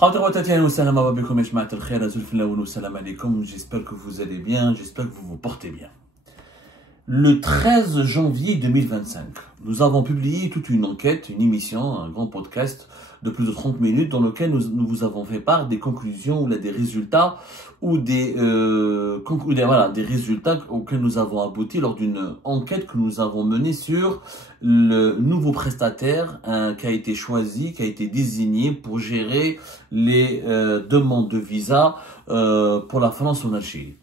J'espère que vous allez bien, j'espère que vous vous portez bien. Le 13 janvier 2025, nous avons publié toute une enquête, une émission, un grand podcast de plus de 30 minutes dans lequel nous vous avons fait part des conclusions ou des résultats des résultats auxquels nous avons abouti lors d'une enquête que nous avons menée sur le nouveau prestataire qui a été choisi, qui a été désigné pour gérer les demandes de visa pour la France en Algérie.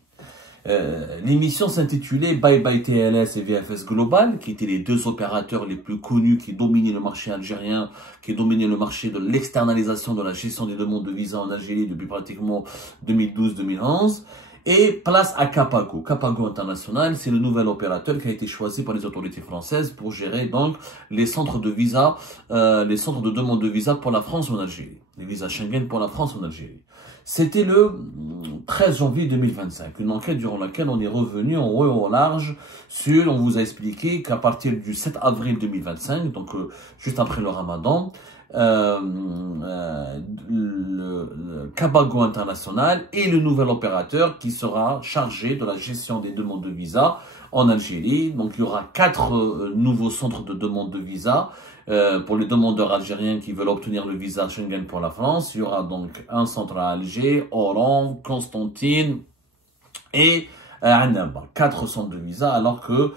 L'émission s'intitulait Bye Bye TLS et VFS Global, qui étaient les deux opérateurs les plus connus qui dominaient le marché algérien, qui dominaient le marché de l'externalisation de la gestion des demandes de visa en Algérie depuis pratiquement 2012-2011. Et place à Capago. Capago International, c'est le nouvel opérateur qui a été choisi par les autorités françaises pour gérer donc les centres de visa, les centres de demande de visa pour la France en Algérie. Les visas Schengen pour la France en Algérie. C'était le 13 janvier 2025, une enquête durant laquelle on est revenu en haut et en large sur, on vous a expliqué qu'à partir du 7 avril 2025, donc juste après le Ramadan, le Capago International est le nouvel opérateur qui sera chargé de la gestion des demandes de visa en Algérie. Donc il y aura 4 nouveaux centres de demande de visa pour les demandeurs algériens qui veulent obtenir le visa Schengen pour la France. Il y aura donc un centre à Alger, Oran, Constantine et Annaba. 4 centres de visa, alors que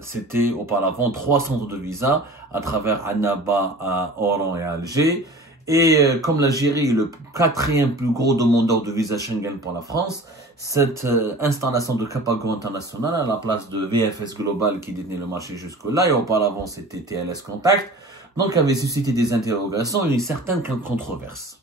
c'était auparavant 3 centres de visa à travers Annaba, à Oran et à Alger. Et comme l'Algérie est le 4e plus gros demandeur de visa Schengen pour la France, cette installation de Capago International à la place de VFS Global qui détenait le marché jusque-là, et auparavant c'était TLS Contact, donc avait suscité des interrogations et une certaine controverse.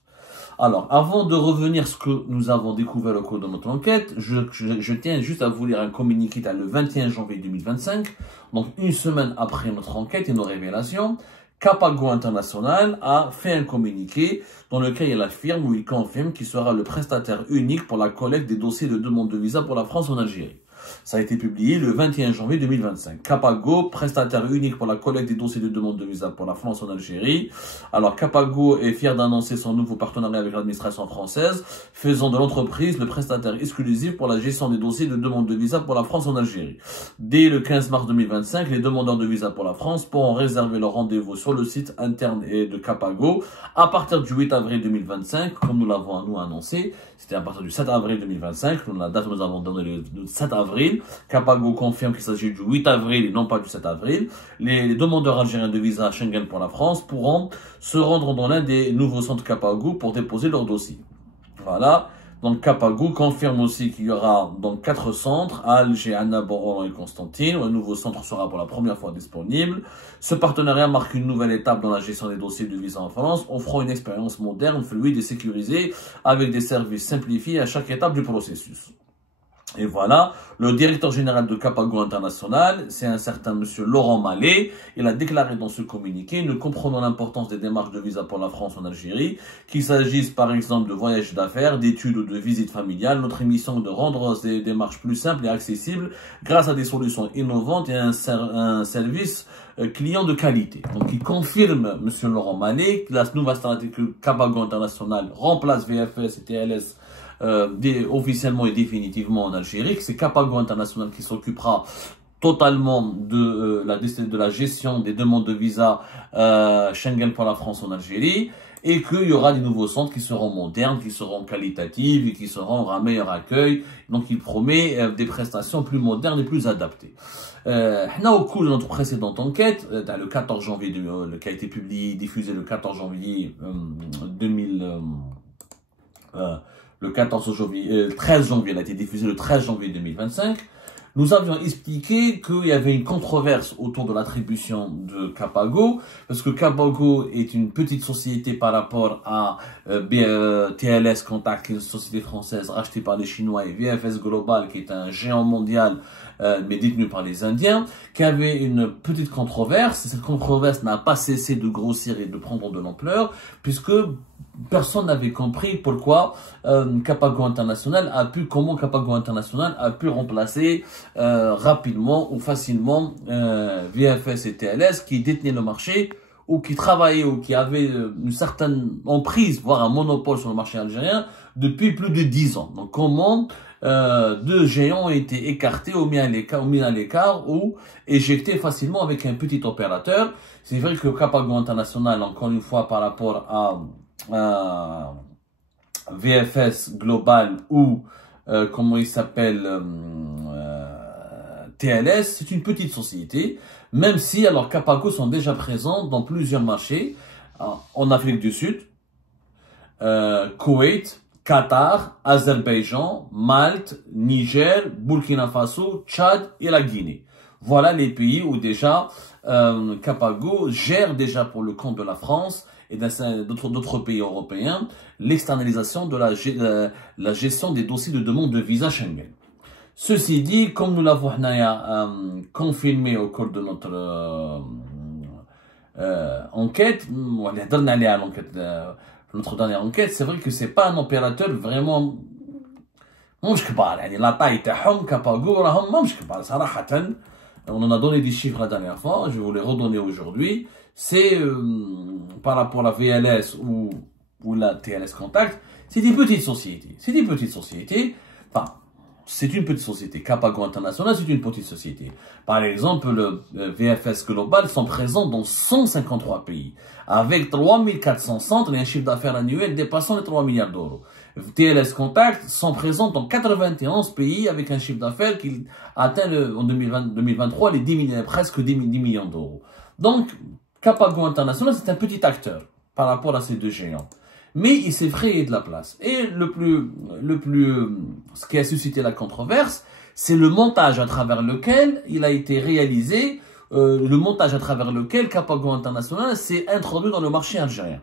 Alors, avant de revenir à ce que nous avons découvert au cours de notre enquête, je tiens juste à vous lire un communiqué le 21 janvier 2025, donc une semaine après notre enquête et nos révélations. Capago International a fait un communiqué dans lequel il affirme ou il confirme qu'il sera le prestataire unique pour la collecte des dossiers de demande de visa pour la France en Algérie. Ça a été publié le 21 janvier 2025. Capago, prestataire unique pour la collecte des dossiers de demande de visa pour la France en Algérie. Alors, Capago est fier d'annoncer son nouveau partenariat avec l'administration française, faisant de l'entreprise le prestataire exclusif pour la gestion des dossiers de demande de visa pour la France en Algérie. Dès le 15 mars 2025, les demandeurs de visa pour la France pourront réserver leur rendez-vous sur le site interne de Capago à partir du 8 avril 2025, comme nous l'avons annoncé. C'était à partir du 7 avril 2025. La date que nous avons donnée le 7 avril. Capago confirme qu'il s'agit du 8 avril et non pas du 7 avril. Les demandeurs algériens de visa Schengen pour la France pourront se rendre dans l'un des nouveaux centres Capago pour déposer leur dossier. Voilà. Donc Capago confirme aussi qu'il y aura donc 4 centres, Alger, Annaba, Oran et Constantine. Un nouveau centre sera pour la première fois disponible. Ce partenariat marque une nouvelle étape dans la gestion des dossiers de visa en France, offrant une expérience moderne, fluide et sécurisée, avec des services simplifiés à chaque étape du processus. Et voilà, le directeur général de Capago International, c'est un certain monsieur Laurent Mallet. Il a déclaré dans ce communiqué: nous comprenons l'importance des démarches de visa pour la France en Algérie, qu'il s'agisse par exemple de voyages d'affaires, d'études ou de visites familiales. Notre mission est de rendre ces démarches plus simples et accessibles grâce à des solutions innovantes et un service client de qualité. Donc il confirme, monsieur Laurent Mallet, que la nouvelle stratégie que Capago International remplace VFS et TLS officiellement et définitivement en Algérie, que c'est Capago International qui s'occupera totalement de la gestion des demandes de visa Schengen pour la France en Algérie, et qu'il y aura des nouveaux centres qui seront modernes, qui seront qualitatifs et qui seront un meilleur accueil. Donc il promet des prestations plus modernes et plus adaptées. Au cours de notre précédente enquête, le 14 janvier, qui a été diffusé le 14 janvier 13 janvier, elle a été diffusée le 13 janvier 2025. Nous avions expliqué qu'il y avait une controverse autour de l'attribution de Capago, parce que Capago est une petite société par rapport à TLS Contact, qui est une société française rachetée par les Chinois, et VFS Global, qui est un géant mondial, mais détenu par les Indiens, qui avait une petite controverse. Cette controverse n'a pas cessé de grossir et de prendre de l'ampleur, puisque personne n'avait compris pourquoi Capago International comment Capago International a pu remplacer rapidement ou facilement VFS et TLS qui détenaient le marché ou qui travaillaient ou qui avaient une certaine emprise, voire un monopole sur le marché algérien depuis plus de 10 ans. Donc comment deux géants ont été écartés ou mis à l'écart ou éjectés facilement avec un petit opérateur. C'est vrai que Capago International, encore une fois par rapport à VFS Global ou comment il s'appelle TLS, c'est une petite société, même si alors Capago sont déjà présents dans plusieurs marchés, en Afrique du Sud, Koweït, Qatar, Azerbaïdjan, Malte, Niger, Burkina Faso, Tchad et la Guinée. Voilà les pays où déjà Capago gère déjà pour le compte de la France et d'autres pays européens l'externalisation de la gestion des dossiers de demande de visa Schengen. Ceci dit, comme nous l'avons confirmé au cours de notre enquête, notre dernière enquête, c'est vrai que c'est pas un opérateur vraiment مش كبار يعني la taille تاعهم Capago راهم مش كبار صراحة. On en a donné des chiffres la dernière fois, je vais vous les redonner aujourd'hui. C'est par rapport à VLS ou la TLS Contact, c'est des petites sociétés. C'est des petites sociétés. Enfin, c'est une petite société. Capago International, c'est une petite société. Par exemple, le VFS Global sont présents dans 153 pays, avec 3400 centres et un chiffre d'affaires annuel dépassant les 3 milliards d'euros. TLS Contact sont présents dans 91 pays avec un chiffre d'affaires qui atteint en 2023 les 10 millions, presque 10 millions d'euros. Donc, Capago International, c'est un petit acteur par rapport à ces deux géants. Mais il s'est frayé de la place. Et ce qui a suscité la controverse, c'est le montage à travers lequel il a été réalisé, le montage à travers lequel Capago International s'est introduit dans le marché algérien.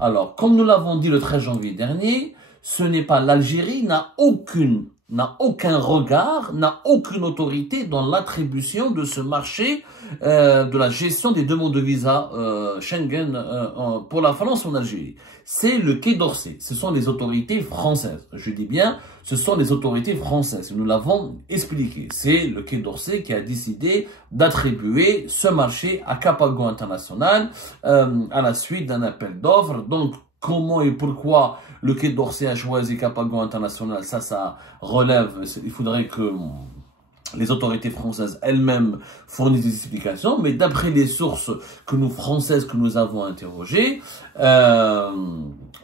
Alors, comme nous l'avons dit le 13 janvier dernier, ce n'est pas l'Algérie, n'a aucun regard, n'a aucune autorité dans l'attribution de ce marché de la gestion des demandes de visa Schengen pour la France en Algérie. C'est le Quai d'Orsay, ce sont les autorités françaises. Je dis bien, ce sont les autorités françaises. Nous l'avons expliqué. C'est le Quai d'Orsay qui a décidé d'attribuer ce marché à Capago International à la suite d'un appel d'offres. Donc, comment et pourquoi le Quai d'Orsay a choisi Capago International, ça relève, il faudrait que les autorités françaises elles-mêmes fournissent des explications, mais d'après les sources françaises que nous avons interrogées,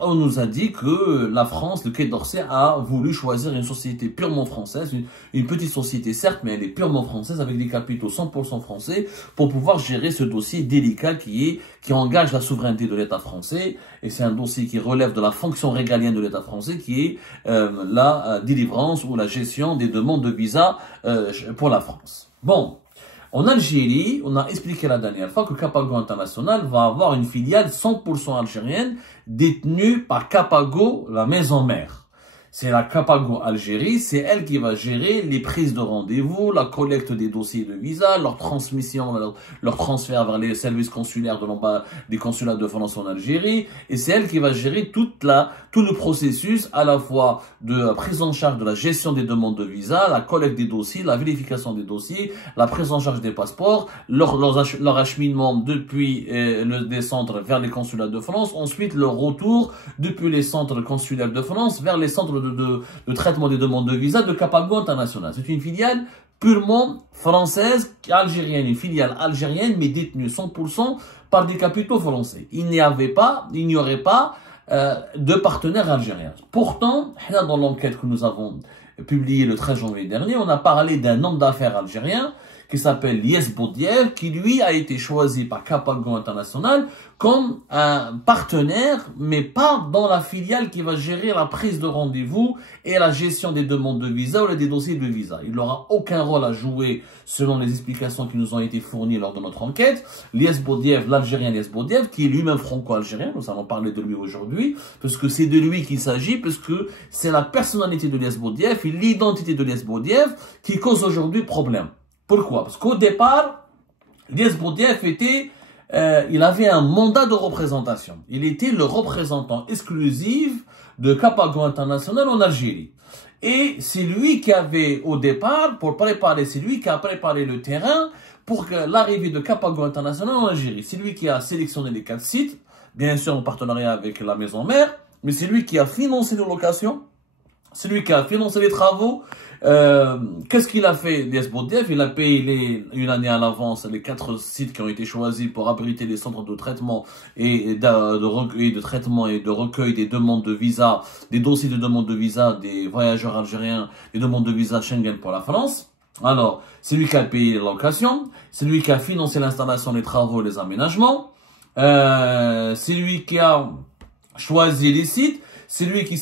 on nous a dit que la France, le Quai d'Orsay, a voulu choisir une société purement française, une petite société certes, mais elle est purement française avec des capitaux 100% français pour pouvoir gérer ce dossier délicat qui engage la souveraineté de l'État français. Et c'est un dossier qui relève de la fonction régalienne de l'État français qui est la délivrance ou la gestion des demandes de visa pour la France. Bon. En Algérie, on a expliqué la dernière fois que Capago International va avoir une filiale 100% algérienne détenue par Capago, la maison mère. C'est la Capago Algérie, c'est elle qui va gérer les prises de rendez-vous, la collecte des dossiers de visa, leur transmission, leur transfert vers les services consulaires des consulats de France en Algérie. Et c'est elle qui va gérer tout le processus à la fois de la prise en charge de la gestion des demandes de visa, la collecte des dossiers, la vérification des dossiers, la prise en charge des passeports, leur acheminement depuis des centres vers les consulats de France, ensuite leur retour depuis les centres consulaires de France vers les centres de traitement des demandes de visa de Capago International. C'est une filiale purement française, algérienne, une filiale algérienne, mais détenue 100% par des capitaux français. Il n'y aurait pas de partenaires algériens. Pourtant, dans l'enquête que nous avons publiée le 13 janvier dernier, on a parlé d'un homme d'affaires algérien qui s'appelle Lies Boudiève, qui lui a été choisi par Capago International comme un partenaire, mais pas dans la filiale qui va gérer la prise de rendez-vous et la gestion des demandes de visa ou des dossiers de visa. Il n'aura aucun rôle à jouer selon les explications qui nous ont été fournies lors de notre enquête. Lies Boudiève, l'Algérien Lies Boudiève, qui est lui-même franco-algérien, nous allons parler de lui aujourd'hui, parce que c'est de lui qu'il s'agit, parce que c'est la personnalité de Lies Boudiève et l'identité de Lies Boudiève qui cause aujourd'hui problème. Pourquoi? Parce qu'au départ, Lies Boudiève il avait un mandat de représentation. Il était le représentant exclusif de Capago International en Algérie. Et c'est lui qui avait, au départ, c'est lui qui a préparé le terrain pour l'arrivée de Capago International en Algérie. C'est lui qui a sélectionné les 4 sites, bien sûr en partenariat avec la maison mère, mais c'est lui qui a financé les locations, c'est lui qui a financé les travaux. Qu'est-ce qu'il a fait, Lies Boudiaf? Il a payé une année à l'avance les 4 sites qui ont été choisis pour abriter les centres de traitement et de traitement et de recueil des demandes de visa, des dossiers de demande de visa des voyageurs algériens, des demandes de visa Schengen pour la France. Alors, c'est lui qui a payé les locations, c'est lui qui a financé l'installation, les travaux, les aménagements, c'est lui qui a choisi les sites. C'est lui qui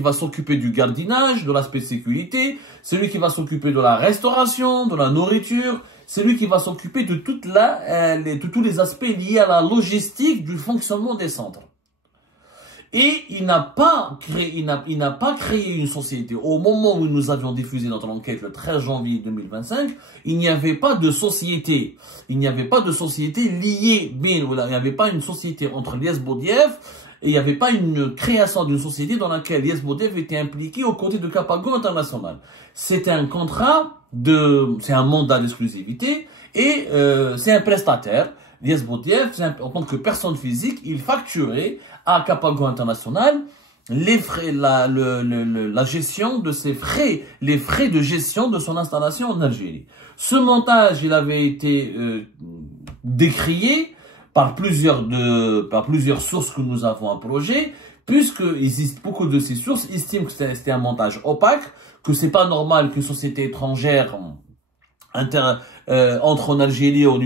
va s'occuper du gardiennage, de l'aspect sécurité. C'est lui qui va s'occuper de la restauration, de la nourriture. C'est lui qui va s'occuper de tous les aspects liés à la logistique du fonctionnement des centres. Et il n'a pas créé une société. Au moment où nous avions diffusé notre enquête le 13 janvier 2025, il n'y avait pas de société. Il n'y avait pas de société liée. Il n'y avait pas une société entre Lies Boudiaf. Et il n'y avait pas une création d'une société dans laquelle Lies Boudiaf était impliqué aux côtés de Capago International. C'était un contrat c'est un mandat d'exclusivité et c'est un prestataire. Lies Boudiaf, en tant que personne physique, il facturait à Capago International les frais, la gestion de ses frais, les frais de gestion de son installation en Algérie. Ce montage, il avait été décrié par plusieurs sources que nous avons approchées, puisque beaucoup de ces sources estiment que c'était un montage opaque, que c'est pas normal qu'une société étrangère entre en Algérie en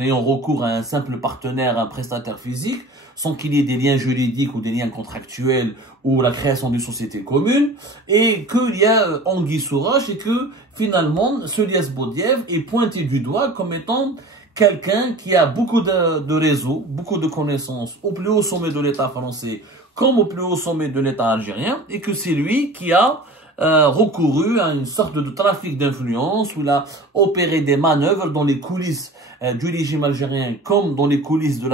ayant recours à un simple partenaire, un prestataire physique, sans qu'il y ait des liens juridiques ou des liens contractuels ou la création d'une société commune, et qu'il y a anguille sous roche et que finalement ce Lies Boudiaf est pointé du doigt comme étant quelqu'un qui a beaucoup de réseaux, beaucoup de connaissances au plus haut sommet de l'État français comme au plus haut sommet de l'État algérien, et que c'est lui qui a recouru à une sorte de trafic d'influence où il a opéré des manœuvres dans les coulisses du régime algérien comme dans les coulisses de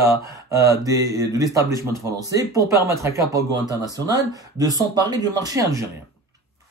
l'establishment français pour permettre à Capago International de s'emparer du marché algérien.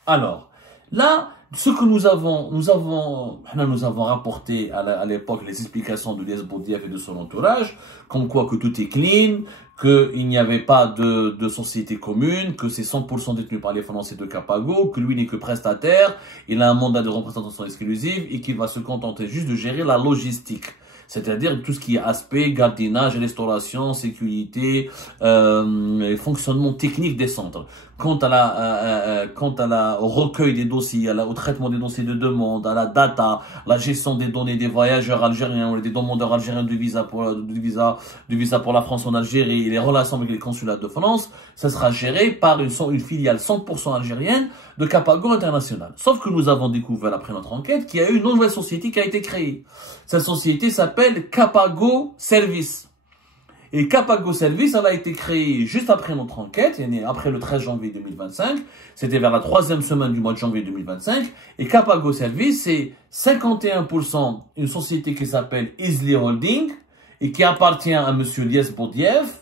Alors, là, ce que nous avons rapporté à l'époque, les explications de Lies Boudiaf et de son entourage, comme quoi que tout est clean, qu'il n'y avait pas de société commune, que c'est 100% détenu par les Français de Capago, que lui n'est que prestataire, il a un mandat de représentation exclusive et qu'il va se contenter juste de gérer la logistique. C'est-à-dire tout ce qui est aspect, gardiennage, restauration, sécurité, fonctionnement technique des centres. Quant au recueil des dossiers, au traitement des dossiers de demande, à la data, la gestion des données des voyageurs algériens ou des demandeurs algériens du visa pour la France en Algérie et les relations avec les consulats de France, ça sera géré par une filiale 100% algérienne de Capago International. Sauf que nous avons découvert après notre enquête qu'il y a eu une nouvelle société qui a été créée. Cette société s'appelle Capago Service. Et Capago Service, elle a été créée juste après notre enquête, après le 13 janvier 2025. C'était vers la 3e semaine du mois de janvier 2025. Et Capago Service, c'est 51% une société qui s'appelle Easily Holding et qui appartient à monsieur Lies Boudiaf.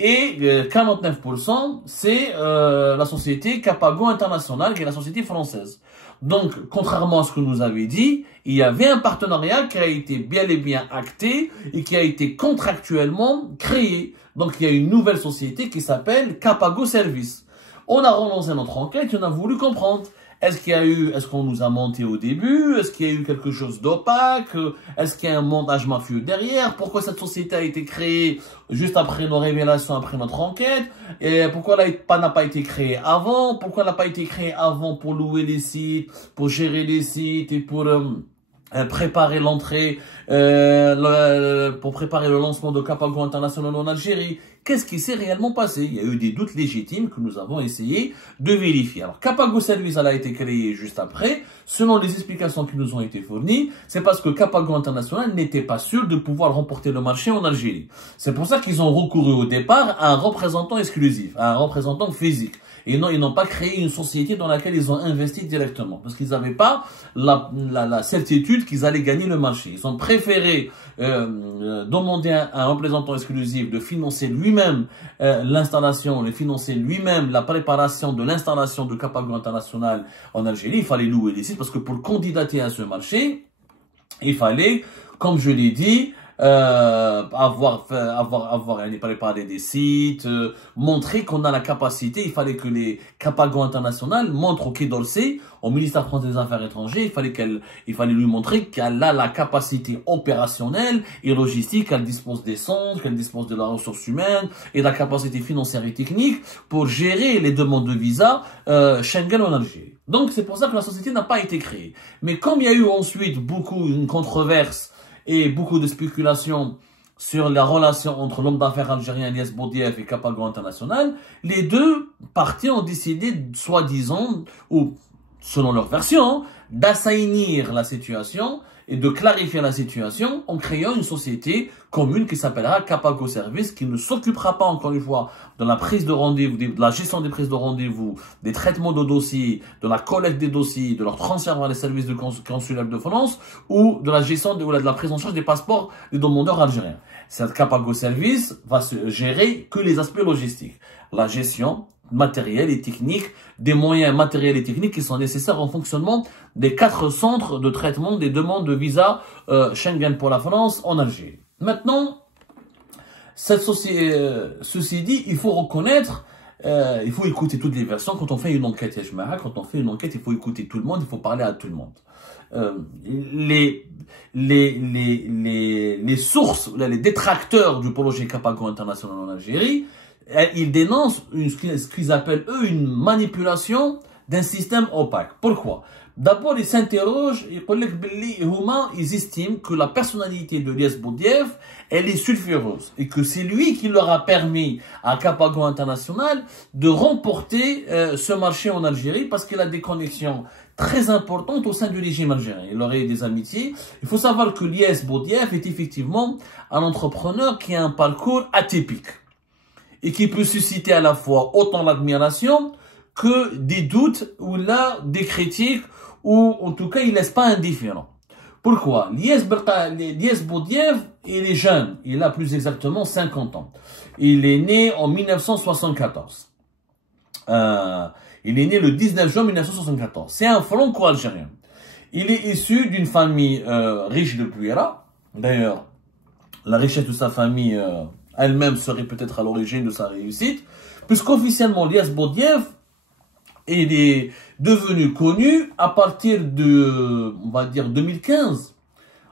Et 49%, c'est la société Capago International, qui est la société française. Donc, contrairement à ce que nous avait dit, il y avait un partenariat qui a été bel et bien acté et qui a été contractuellement créé. Donc, il y a une nouvelle société qui s'appelle Capago Service. On a relancé notre enquête et on a voulu comprendre. Est-ce qu'on nous a menti au début? Est-ce qu'il y a eu quelque chose d'opaque? Est-ce qu'il y a un montage mafieux derrière? Pourquoi cette société a été créée juste après nos révélations, après notre enquête? Et pourquoi elle n'a pas été créée avant? Pourquoi elle n'a pas été créée avant pour louer les sites, pour gérer les sites et pour préparer l'entrée, pour préparer le lancement de Capago International en Algérie? Qu'est-ce qui s'est réellement passé? Il y a eu des doutes légitimes que nous avons essayé de vérifier. Alors, Capago Service, elle a été créée juste après. Selon les explications qui nous ont été fournies, c'est parce que Capago International n'était pas sûr de pouvoir remporter le marché en Algérie. C'est pour ça qu'ils ont recouru au départ à un représentant exclusif, à un représentant physique. Et non, ils n'ont pas créé une société dans laquelle ils ont investi directement. Parce qu'ils n'avaient pas la certitude qu'ils allaient gagner le marché. Ils ont préféré préféré demander à un représentant exclusif de financer lui-même l'installation, de financer lui-même la préparation de l'installation de Capago International en Algérie. Il fallait louer les sites parce que pour candidater à ce marché, il fallait, comme je l'ai dit, avoir préparé des sites, montrer qu'on a la capacité. Il fallait que les Capago International montrent au Quai d'Orsay, au ministère français des Affaires étrangères, il fallait lui montrer qu'elle a la capacité opérationnelle et logistique, qu'elle dispose des centres, qu'elle dispose de la ressource humaine et de la capacité financière et technique pour gérer les demandes de visa Schengen en Algérie. Donc c'est pour ça que la société n'a pas été créée. Mais comme il y a eu ensuite une controverse et beaucoup de spéculations sur la relation entre l'homme d'affaires algérien Elias Boudiaf et Capago International, les deux parties ont décidé, soi-disant, ou selon leur version, d'assainir la situation et de clarifier la situation en créant une société commune qui s'appellera Capago Service, qui ne s'occupera pas, encore une fois, de la prise de rendez-vous, de la gestion des prises de rendez-vous, des traitements de dossiers, de la collecte des dossiers, de leur transfert vers les services de consulaires de France ou de la gestion de la prise en charge des passeports des demandeurs algériens. Cette Capago Service va se gérer que les aspects logistiques, la gestion matériel et technique, des moyens matériels et techniques qui sont nécessaires au fonctionnement des 4 centres de traitement des demandes de visa Schengen pour la France en Algérie. Maintenant, ceci dit, il faut reconnaître, il faut écouter toutes les versions. Quand on fait une enquête, il faut écouter tout le monde, il faut parler à tout le monde. Les sources, les détracteurs du projet Capago International en Algérie, ils dénoncent ce qu'ils appellent, eux, une manipulation d'un système opaque. Pourquoi? D'abord, ils s'interrogent, ils estiment que la personnalité de Elias Boudiaf, elle est sulfureuse et que c'est lui qui leur a permis à Capago International de remporter ce marché en Algérie parce qu'il a des connexions très importantes au sein du régime algérien. Il aurait des amitiés. Il faut savoir que Elias Boudiaf est effectivement un entrepreneur qui a un parcours atypique et qui peut susciter à la fois autant l'admiration que des doutes ou là des critiques, ou en tout cas il ne laisse pas indifférent. Pourquoi? Elias Boudiaf, il est jeune, il a plus exactement 50 ans. Il est né en 1974. Il est né le 19 juin 1974. C'est un franco-algérien. Il est issu d'une famille riche de Plouéra. D'ailleurs, la richesse de sa famille elle-même serait peut-être à l'origine de sa réussite, puisqu'officiellement, Elias Boudiaf, il est devenu connu à partir de, on va dire, 2015.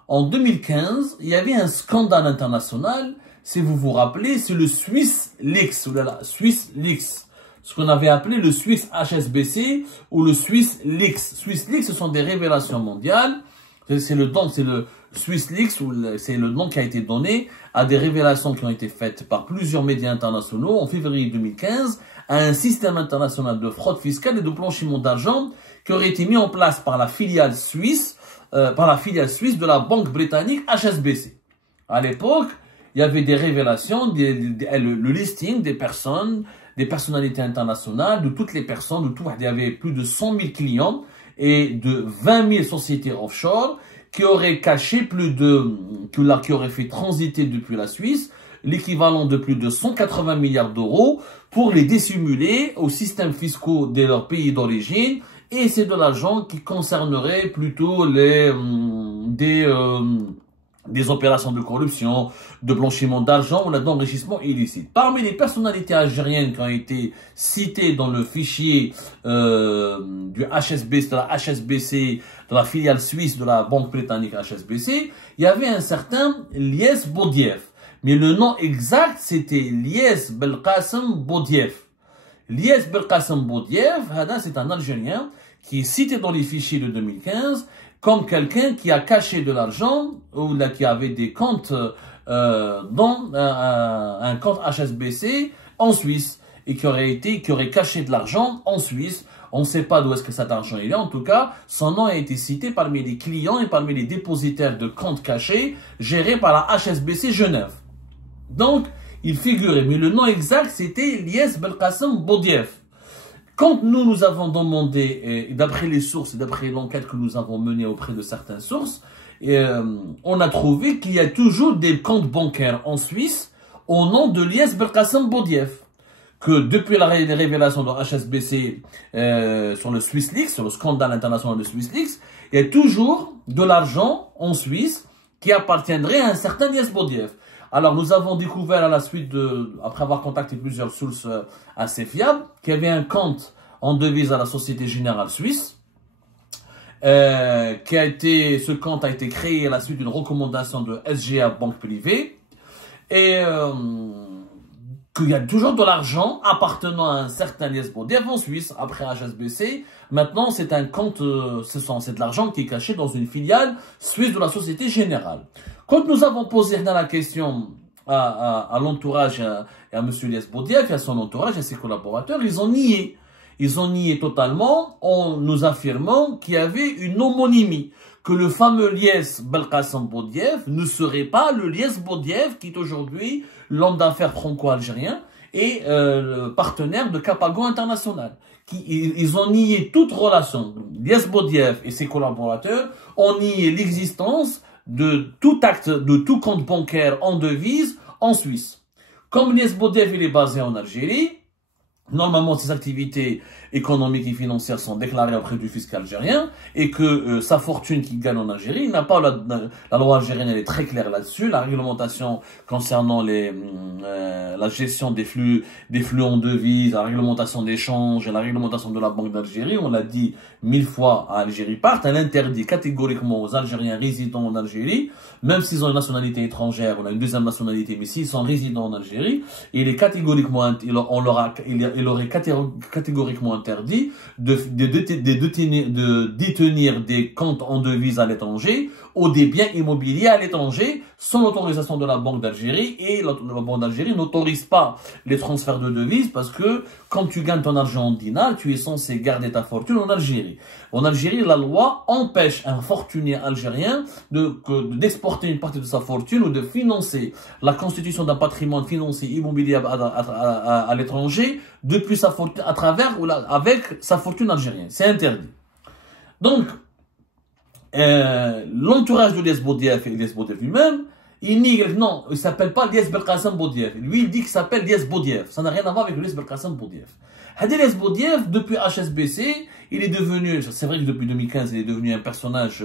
En 2015, il y avait un scandale international, si vous vous rappelez, c'est le Swiss Leaks, ou la Swiss Leaks, ce qu'on avait appelé le Swiss HSBC ou le Swiss Leaks. Swiss Leaks, ce sont des révélations mondiales. C'est le Swiss Leaks, c'est le nom qui a été donné à des révélations qui ont été faites par plusieurs médias internationaux en février 2015 à un système international de fraude fiscale et de blanchiment d'argent qui aurait été mis en place par la filiale suisse de la banque britannique HSBC. À l'époque, il y avait des révélations, le listing des personnes, des personnalités internationales, de toutes les personnes, il y avait plus de 100 000 clients et de 20 000 sociétés offshore qui auraient caché qui auraient fait transiter depuis la Suisse l'équivalent de plus de 180 milliards d'euros pour les dissimuler aux systèmes fiscaux de leur pays d'origine. Et c'est de l'argent qui concernerait plutôt des opérations de corruption, de blanchiment d'argent ou d'enrichissement illicite. Parmi les personnalités algériennes qui ont été citées dans le fichier du HSBC, de la HSBC, de la filiale suisse de la banque britannique HSBC, il y avait un certain Elias Boudiaf. Mais le nom exact, c'était Elias Belkacem Boudiaf. Elias Belkacem Boudiaf, c'est un Algérien qui est cité dans les fichiers de 2015 comme quelqu'un qui a caché de l'argent ou là, qui avait des comptes dans un compte HSBC en Suisse et qui aurait caché de l'argent en Suisse. On ne sait pas d'où est-ce que cet argent il est. En tout cas, son nom a été cité parmi les clients et parmi les dépositaires de comptes cachés gérés par la HSBC Genève. Donc, il figurait. Mais le nom exact, c'était Elias Belkacem Boudiaf. Quand nous avons demandé, d'après les sources et d'après l'enquête que nous avons menée auprès de certaines sources, on a trouvé qu'il y a toujours des comptes bancaires en Suisse au nom de Lies Belkacem Boudiaf. Que depuis la révélation de HSBC sur le SwissLeaks, sur le scandale international de SwissLeaks, il y a toujours de l'argent en Suisse qui appartiendrait à un certain Lies Boudiaf. Alors, nous avons découvert à la suite après avoir contacté plusieurs sources assez fiables, qu'il y avait un compte en devise à la Société Générale Suisse, ce compte a été créé à la suite d'une recommandation de SGA Banque Privée, et qu'il y a toujours de l'argent appartenant à un certain Lies Boudiaf en Suisse, après HSBC. Maintenant, c'est un compte, c'est de l'argent qui est caché dans une filiale suisse de la Société Générale. Quand nous avons posé la question à l'entourage et à M. Lies Boudiaf et à son entourage et à ses collaborateurs, ils ont nié. Ils ont nié totalement en nous affirmant qu'il y avait une homonymie, que le fameux Lies Belkacem Boudiaf ne serait pas le Lies Boudiaf qui est aujourd'hui l'homme d'affaires franco-algérien et le partenaire de Capago International. Ils ont nié toute relation. Lies Boudiaf et ses collaborateurs ont nié l'existence de tout acte, de tout compte bancaire en devise en Suisse. Comme Lies Boudiaf il est basé en Algérie, normalement ses activités économiques et financières sont déclarées auprès du fisc algérien et que sa fortune qu'il gagne en Algérie, il n'a pas la loi algérienne, elle est très claire là-dessus. La réglementation concernant la gestion des flux en devises, la réglementation d'échange et la réglementation de la Banque d'Algérie, on l'a dit 1000 fois à Algérie Part, elle interdit catégoriquement aux Algériens résidant en Algérie, même s'ils ont une nationalité étrangère, on a une deuxième nationalité, mais s'ils sont résidents en Algérie, il est catégoriquement, il aurait catégoriquement interdit de détenir des comptes en devises à l'étranger ou des biens immobiliers à l'étranger sans l'autorisation de la Banque d'Algérie, et la Banque d'Algérie n'autorise pas les transferts de devises parce que quand tu gagnes ton argent en dinar, tu es censé garder ta fortune en Algérie. En Algérie, la loi empêche un fortuné algérien d'exporter une partie de sa fortune ou de financer la constitution d'un patrimoine financier immobilier à l'étranger depuis sa fortune, avec sa fortune algérienne. C'est interdit. Donc, l'entourage de Lies Boudiaf et Lies Boudiaf lui-même, il nie, non, il ne s'appelle pas Lies Belkacem Boudiaf. Lui, il dit qu'il s'appelle Lies Boudiaf. Ça n'a rien à voir avec Lies Belkacem Boudiaf. Lies Boudiaf, depuis HSBC, il est devenu, c'est vrai que depuis 2015, il est devenu un personnage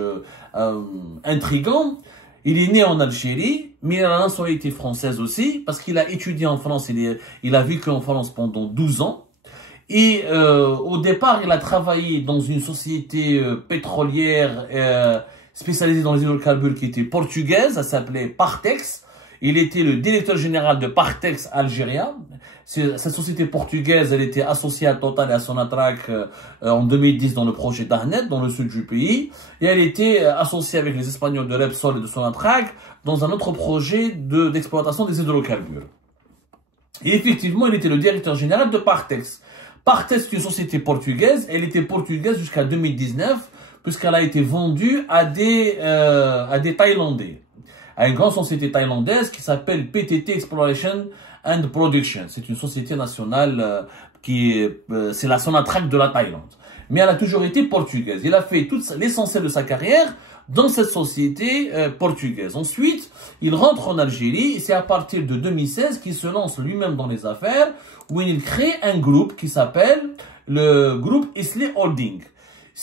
intriguant. Il est né en Algérie, mais il a la nationalité française aussi, parce qu'il a étudié en France, il a vécu en France pendant 12 ans. Et au départ, il a travaillé dans une société pétrolière spécialisée dans les hydrocarbures qui était portugaise, ça s'appelait Partex. Il était le directeur général de Partex Algéria. Cette société portugaise, elle était associée à Total et à Sonatrach en 2010 dans le projet Darnet, dans le sud du pays. Et elle était associée avec les Espagnols de Repsol et de Sonatrach dans un autre projet d'exploitation des hydrocarbures. Et effectivement, il était le directeur général de Partex. Partex, c'est une société portugaise. Elle était portugaise jusqu'à 2019, puisqu'elle a été vendue à des Thaïlandais, à une grande société thaïlandaise qui s'appelle PTT Exploration and Production. C'est une société nationale c'est la Sonatrach de la Thaïlande. Mais elle a toujours été portugaise. Il a fait l'essentiel de sa carrière dans cette société portugaise. Ensuite, il rentre en Algérie et c'est à partir de 2016 qu'il se lance lui-même dans les affaires, où il crée un groupe qui s'appelle le groupe Islay Holding.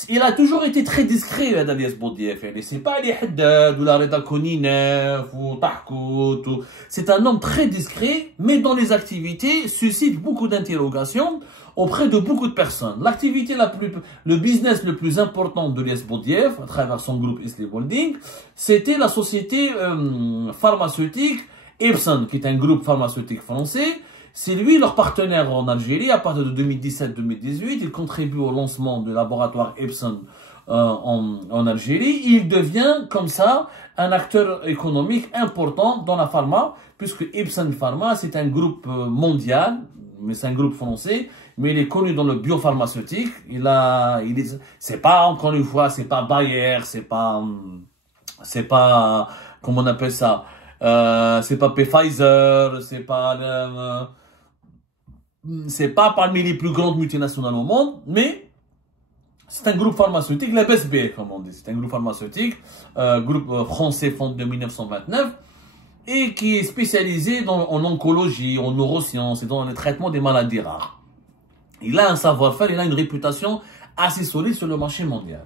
Il a toujours été très discret, Lies Boudiaf. C'est pas les Haddad ou la Reda Koninef ou Tahkout. C'est un homme très discret, mais dans les activités suscite beaucoup d'interrogations auprès de beaucoup de personnes. Le business le plus important de Lies Boudiaf, à travers son groupe Islay Holding, c'était la société pharmaceutique Epson, qui est un groupe pharmaceutique français. C'est lui leur partenaire en Algérie. À partir de 2017-2018, il contribue au lancement du laboratoire Epson en Algérie. Il devient comme ça un acteur économique important dans la pharma, puisque Epson Pharma, c'est un groupe mondial, mais c'est un groupe français, mais il est connu dans le biopharmaceutique. C'est pas, encore une fois, c'est pas Bayer, c'est pas, comment on appelle ça, c'est pas Pfizer, c'est pas parmi les plus grandes multinationales au monde, mais C'est un groupe pharmaceutique, la BSB, comme on dit. C'est un groupe pharmaceutique, groupe français fondé en 1929, et qui est spécialisé en oncologie, en neurosciences et dans le traitement des maladies rares. Il a un savoir-faire, il a une réputation assez solide sur le marché mondial.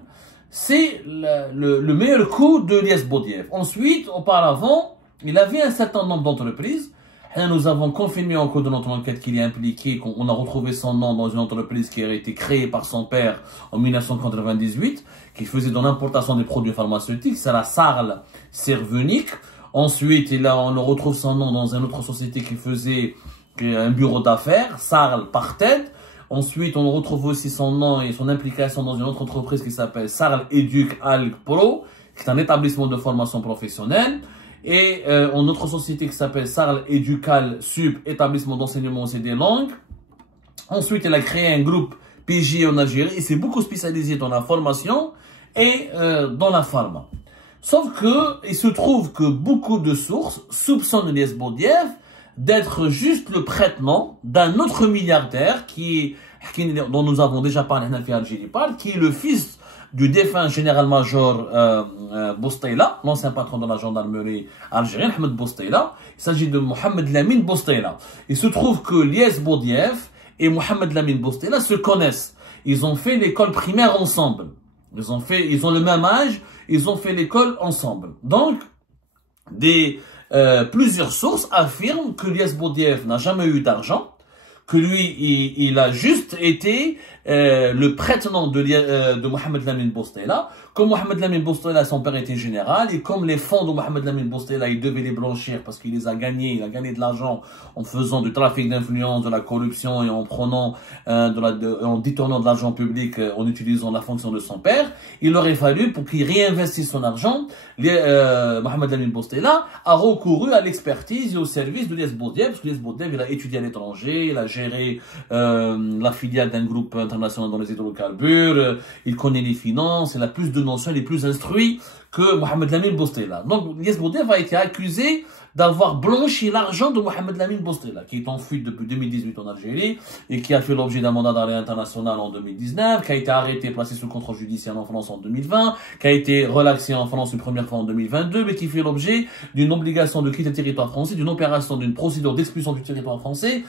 C'est le meilleur coup de Lies Bordiev. Ensuite, auparavant, il avait un certain nombre d'entreprises. Nous avons confirmé en cours de notre enquête qu'il est impliqué, qu'on a retrouvé son nom dans une entreprise qui a été créée par son père en 1998, qui faisait de l'importation des produits pharmaceutiques, c'est la Sarl Cervenic. Ensuite, on retrouve son nom dans une autre société qui faisait un bureau d'affaires, Sarl Parted. Ensuite, on retrouve aussi son nom et son implication dans une autre entreprise qui s'appelle Sarl Educ Alg Pro, qui est un établissement de formation professionnelle. Et une autre société qui s'appelle Sarl Educal Sub, établissement d'enseignement aussi des langues. Ensuite, il a créé un groupe PJ en Algérie. Il s'est beaucoup spécialisé dans la formation et dans la pharma. Sauf que, il se trouve que beaucoup de sources soupçonnent Lies Bordiev d'être juste le prête-nom d'un autre milliardaire dont nous avons déjà parlé, qui est le fils du défunt général-major Boustaila, l'ancien patron de la gendarmerie algérienne, Ahmed Boustaila. Il s'agit de Mohamed Lamine Boustaila. Il se trouve que Lies Bordiev et Mohamed Lamine Boustaila se connaissent. Ils ont fait l'école primaire ensemble. Ils ont le même âge, ils ont fait l'école ensemble. Donc, plusieurs sources affirment que Lies Bordiev n'a jamais eu d'argent, que lui, il a juste été le prête-nom de Mohamed Lamine Boustaila. Comme Mohamed Lamine Boustaila, son père était général, et comme les fonds de Mohamed Lamine Boustaila, il devait les blanchir parce qu'il les a gagnés, il a gagné de l'argent en faisant du trafic d'influence, de la corruption et en prenant, en détournant de l'argent public en utilisant la fonction de son père, il aurait fallu, pour qu'il réinvestisse son argent, Mohamed Lamine Boustaila a recouru à l'expertise et au service de Lies Bordiev, parce que Lies Bordiev, il a étudié à l'étranger, il a géré la filiale d'un groupe international dans les hydrocarbures, il connaît les finances, il a plus de notions, il est plus instruit que Mohamed Lamine Boustaila. Donc, Lies Bordiev a été accusé d'avoir blanchi l'argent de Mohamed Lamine Boustaila, qui est en fuite depuis 2018 en Algérie et qui a fait l'objet d'un mandat d'arrêt international en 2019, qui a été arrêté, placé sous contrôle judiciaire en France en 2020, qui a été relaxé en France une première fois en 2022, mais qui fait l'objet d'une obligation de quitter le territoire français, d'une opération, d'une procédure d'expulsion du territoire français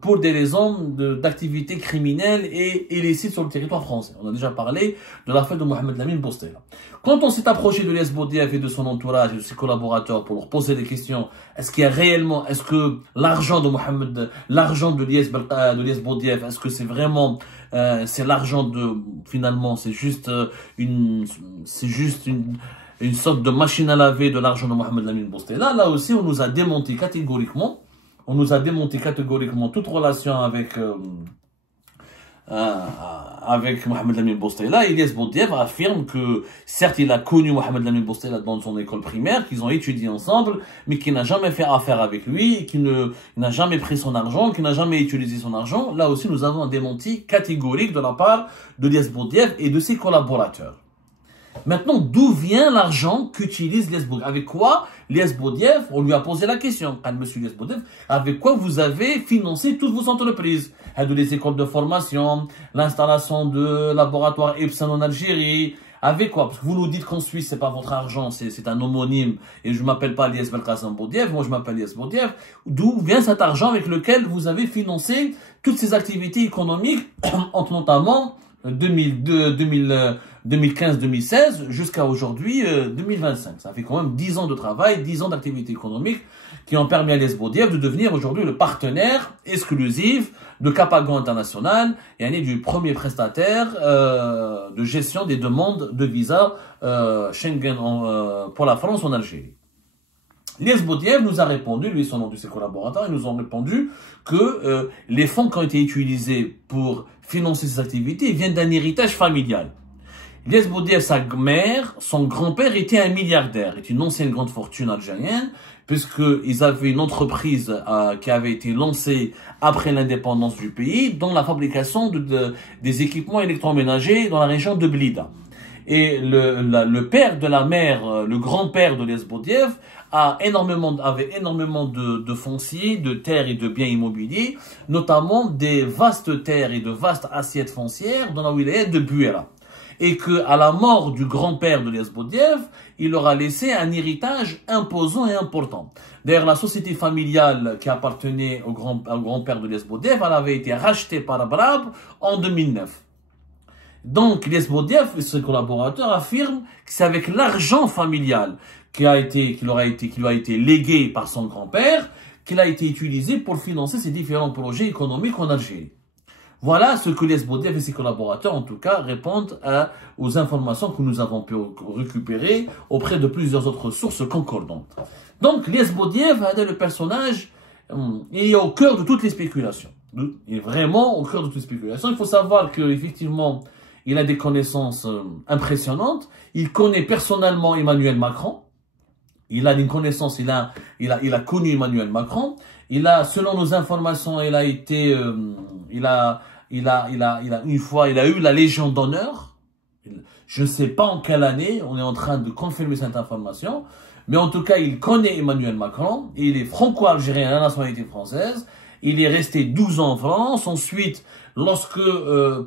pour des raisons d'activités criminelles et illicites sur le territoire français. On a déjà parlé de l'affaire de Mohamed Lamine Boustaila. Quand on s'est approché de Lies Bordiev et de son entourage et de ses collaborateurs pour leur poser des questions, est-ce que l'argent de Lies Bordiev, est-ce que c'est vraiment, c'est l'argent finalement, c'est juste une sorte de machine à laver de l'argent de Mohamed Lamine Boustaila. Là aussi, on nous a démonté catégoriquement toute relation avec Mohamed Lamine Boustaila. Et Lies Bordiev affirme que, certes, il a connu Mohamed Lamine Boustaila dans son école primaire, qu'ils ont étudié ensemble, mais qu'il n'a jamais fait affaire avec lui, qu'il n'a jamais pris son argent, qu'il n'a jamais utilisé son argent. Là aussi, nous avons un démenti catégorique de la part de Lies Bordiev et de ses collaborateurs. Maintenant, d'où vient l'argent qu'utilise Lies Bordiev? Avec quoi Lies Bordiev, on lui a posé la question, monsieur Lies Bordiev, avec quoi vous avez financé toutes vos entreprises? Les écoles de formation, l'installation de laboratoires Epson en Algérie, avec quoi? Parce que vous nous dites qu'en Suisse, c'est pas votre argent, c'est un homonyme, et je m'appelle pas Lies Belkacem Bordiev, moi je m'appelle Lies Bordiev. D'où vient cet argent avec lequel vous avez financé toutes ces activités économiques, entre notamment 2015-2016 jusqu'à aujourd'hui 2025. Ça fait quand même 10 ans de travail, 10 ans d'activité économique qui ont permis à Lies Bordiev de devenir aujourd'hui le partenaire exclusif de Capago International et du premier prestataire de gestion des demandes de visa Schengen pour la France en Algérie. Lies Bordiev nous a répondu, lui et son nom de ses collaborateurs, ils nous ont répondu que les fonds qui ont été utilisés pour financer ces activités viennent d'un héritage familial. Lies Bordiev, sa mère, son grand-père était un milliardaire, est une ancienne grande fortune algérienne, puisqu'ils avaient une entreprise qui avait été lancée après l'indépendance du pays, dans la fabrication des équipements électroménagers dans la région de Blida. Et le père de la mère, le grand-père de Lies Bordiev, avait énormément de fonciers, de terres et de biens immobiliers, notamment des vastes terres et de vastes assiettes foncières dans la wilaya de Buera. Et que à la mort du grand-père de Ilyas Boudiaf, il leur a laissé un héritage imposant et important. D'ailleurs, la société familiale qui appartenait au grand-père de Ilyas Boudiaf, elle avait été rachetée par Brab en 2009. Donc, Ilyas Boudiaf et ses collaborateurs affirment que c'est avec l'argent familial qui lui a été légué par son grand-père, qu'il a été utilisé pour financer ses différents projets économiques en Algérie. Voilà ce que Ilyas Boudiaf et ses collaborateurs, en tout cas, répondent aux informations que nous avons pu récupérer auprès de plusieurs autres sources concordantes. Donc, Ilyas Boudiaf est le personnage, il est au cœur de toutes les spéculations. Il est vraiment au cœur de toutes les spéculations. Il faut savoir qu'effectivement, il a des connaissances impressionnantes. Il connaît personnellement Emmanuel Macron. Il a une connaissance, il a connu Emmanuel Macron. Selon nos informations, il a eu la Légion d'honneur. Je ne sais pas en quelle année, on est en train de confirmer cette information. Mais en tout cas, il connaît Emmanuel Macron. Il est franco-algérien à la nationalité française. Il est resté 12 ans en France. Ensuite,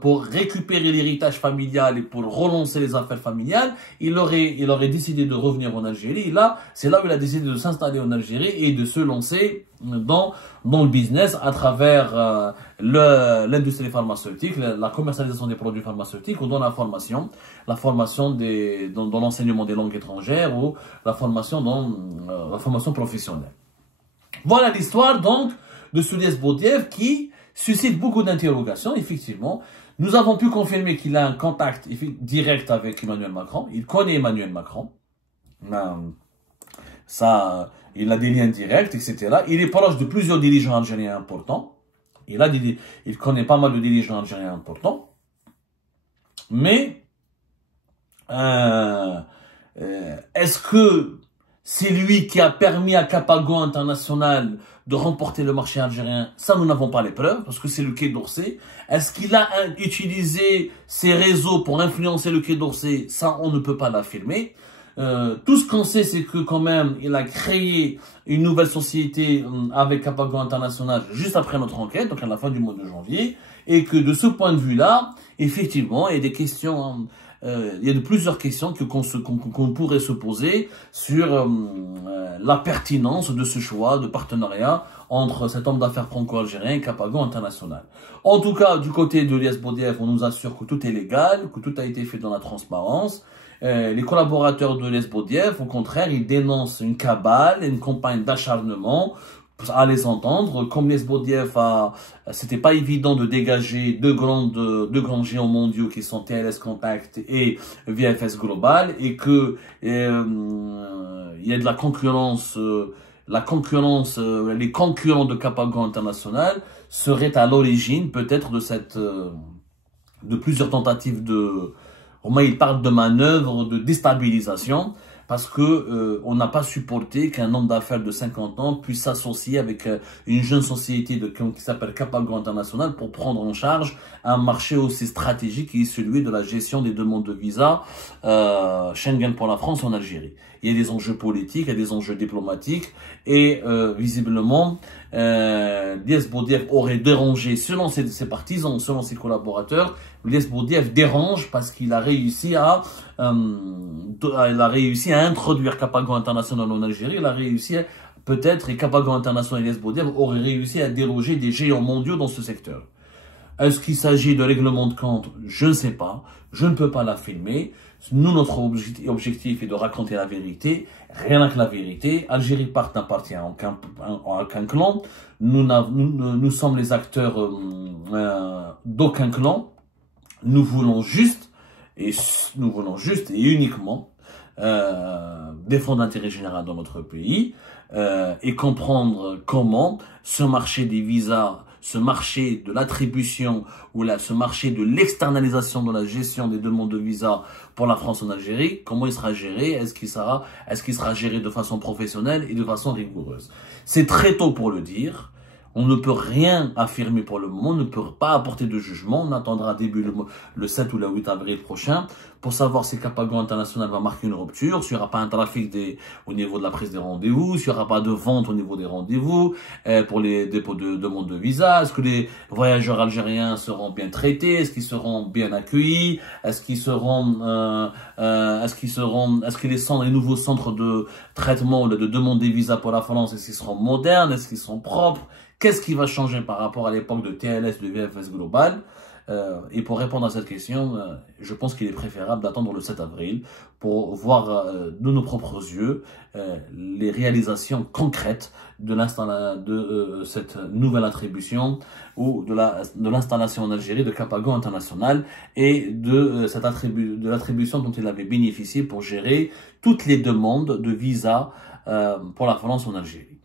pour récupérer l'héritage familial et pour relancer les affaires familiales, il aurait décidé de revenir en Algérie. Et là, c'est là où il a décidé de s'installer en Algérie et de se lancer dans le business à travers l'industrie pharmaceutique, la commercialisation des produits pharmaceutiques ou dans la formation dans l'enseignement des langues étrangères ou la formation dans la formation professionnelle. Voilà l'histoire donc de Ilyas Boudiaf qui suscite beaucoup d'interrogations. Effectivement, nous avons pu confirmer qu'il a un contact direct avec Emmanuel Macron. Il connaît Emmanuel Macron. Il a des liens directs, etc. Il est proche de plusieurs dirigeants algériens importants. Il connaît pas mal de dirigeants algériens importants. Mais, est-ce que c'est lui qui a permis à Capago International de remporter le marché algérien? Ça, nous n'avons pas les preuves, parce que c'est le Quai d'Orsay. Est-ce qu'il a utilisé ses réseaux pour influencer le Quai d'Orsay? Ça, on ne peut pas l'affirmer. Tout ce qu'on sait, c'est que quand même, il a créé une nouvelle société avec Capago International juste après notre enquête, donc à la fin du mois de janvier, et que de ce point de vue-là, effectivement, il y a des questions... il y a plusieurs questions qu'on pourrait se poser sur la pertinence de ce choix de partenariat entre cet homme d'affaires franco-algérien et Capago International. En tout cas, du côté de Ilyas Boudiaf, on nous assure que tout est légal, que tout a été fait dans la transparence. Les collaborateurs de Ilyas Boudiaf, au contraire, ils dénoncent une cabale, une campagne d'acharnement à les entendre. Comme Ilyas Boudiaf c'était pas évident de dégager deux grands géants mondiaux qui sont TLS Contact et VFS Global, et que il y a de la concurrence, les concurrents de Capago International seraient à l'origine peut-être de plusieurs tentatives il parle de manœuvres de déstabilisation, parce que on n'a pas supporté qu'un homme d'affaires de 50 ans puisse s'associer avec une jeune société qui s'appelle Capago International pour prendre en charge un marché aussi stratégique qui est celui de la gestion des demandes de visa Schengen pour la France en Algérie. Il y a des enjeux politiques, il y a des enjeux diplomatiques, et visiblement, Ilyas Boudiaf aurait dérangé, selon ses partisans, selon ses collaborateurs. Ilyas Boudiaf dérange parce qu'il a réussi à introduire Capago International en Algérie. Il a réussi peut-être, et Capago International et Ilyas Boudiaf auraient réussi à déloger des géants mondiaux dans ce secteur. Est-ce qu'il s'agit de règlement de compte? Je ne sais pas. Je ne peux pas l'affirmer. Nous, notre objectif est de raconter la vérité, rien que la vérité. Algérie Part n'appartient à aucun clan. Nous sommes les acteurs d'aucun clan. Nous voulons juste et uniquement défendre l'intérêt général dans notre pays et comprendre comment ce marché des visas, ce marché de l'attribution ou ce marché de l'externalisation de la gestion des demandes de visa pour la France en Algérie, comment il sera géré? Est-ce qu'il sera géré de façon professionnelle et de façon rigoureuse? C'est très tôt pour le dire. On ne peut rien affirmer pour le moment, on ne peut pas apporter de jugement. On attendra début le 7 ou le 8 avril prochain pour savoir si Capago International va marquer une rupture, s'il n'y aura pas un trafic au niveau de la prise des rendez-vous, s'il n'y aura pas de vente au niveau des rendez-vous pour les dépôts de demande de visa. Est-ce que les voyageurs algériens seront bien traités? Est-ce qu'ils seront bien accueillis? Est-ce qu'ils seront, est-ce que les nouveaux centres de traitement ou de demande des visas pour la France, est-ce qu'ils seront modernes? Est-ce qu'ils sont propres? Qu'est-ce qui va changer par rapport à l'époque de TLS, de VFS Global? Et pour répondre à cette question, je pense qu'il est préférable d'attendre le 7 avril pour voir de nos propres yeux les réalisations concrètes de cette nouvelle attribution ou de l'installation en Algérie de Capago International et de l'attribution dont il avait bénéficié pour gérer toutes les demandes de visa pour la France en Algérie.